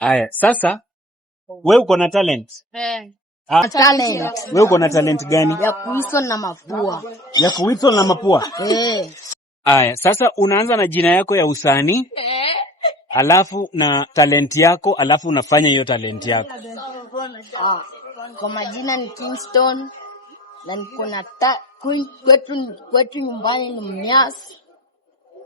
Aya, sasa wewe uko na talent? Talent. Wewe uko na talent gani? Ya kuwhistle na mapua. Ya kuwhistle na mapua? Aya, sasa unaanza na jina yako ya usanii, alafu na talent yako, alafu unafanya hiyo talent yako. Kwa majina ni Kingston na niko na kwetu nyumbani ni Mumias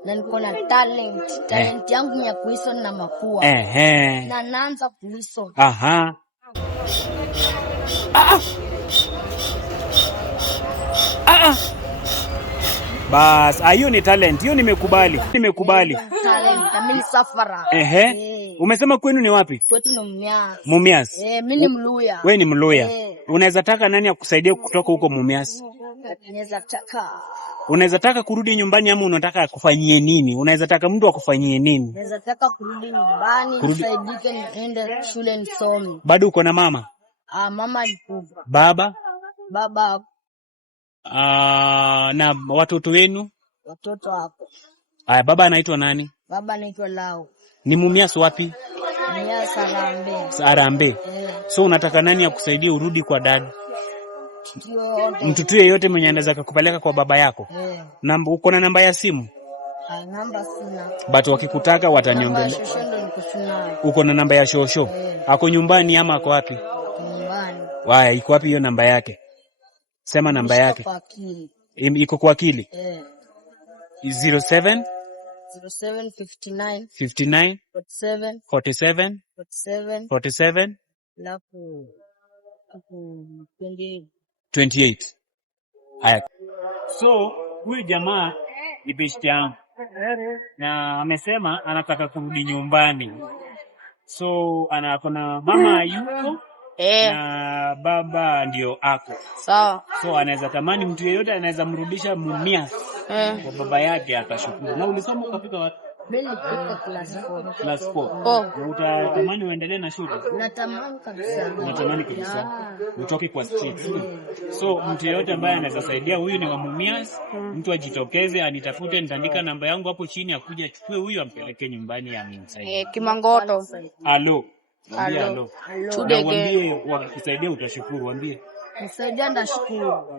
na niko na talent. Talent yangu ni ya kuwhistle na mapua. Na naanza kuwhistle. Aha. Bas, hiyo ni talent. Hiyo nimekubali. Talent, mimi safara. Umesema kwenu ni wapi? Kwetu ni Mumias. Mumias. Mimi ni Mluya. Wewe ni Mluya. Unaweza taka nani akusaidia kutoka huko Mumias? Unaweza taka kurudi nyumbani ama unataka akufanyie nini? Unaweza taka mtu akufanyie nini? Unaweza taka kurudi nyumbani, nisaidike niende shule nisome. Bado uko na mama? Mama alikufa. Baba? Baba. Na watoto wenu? Watoto hapo. Baba anaitwa nani? Baba anaitwa Lao. Ni Mumias wapi? Mumias Harambee. So unataka nani akusaidia urudi kwa dad? Mtu yeyote mwenye anaweza kukupeleka kwa baba yako? Namba, uko na namba ya simu? Namba sina. But wakikutaka wataniongelea. Uko na namba ya shosho? Ako nyumbani ama ako wapi? Nyumbani. Iko wapi hiyo namba yake? Sema namba yake. Iko kwa akili? 07 59 47 28. Haya. So huyu jamaa ni best yangu na amesema anataka kurudi nyumbani. So anakona mama yuko na baba ndio ako. Sawa. So anaweza tamani mtu yeyote anaweza mrudisha Mumias kwa baba yake atashukuru. Na ulisoma ukafika wapi? Mimi nilifika class 4. Class 4. Na utatamani uendelee na shule? Natamani kabisa. Natamani kabisa. Utoke kwa street. So mtu yeyote ambaye anaweza saidia, huyu ni wa Mumias, mtu ajitokeze anitafute, nitaandika namba yangu hapo chini, akuje achukue huyu ampeleke nyumbani amsaidie. Kimangoto. Halo. Halo. Waambie wakikusaidia utashukuru, waambie. Nisaidia ndashukuru.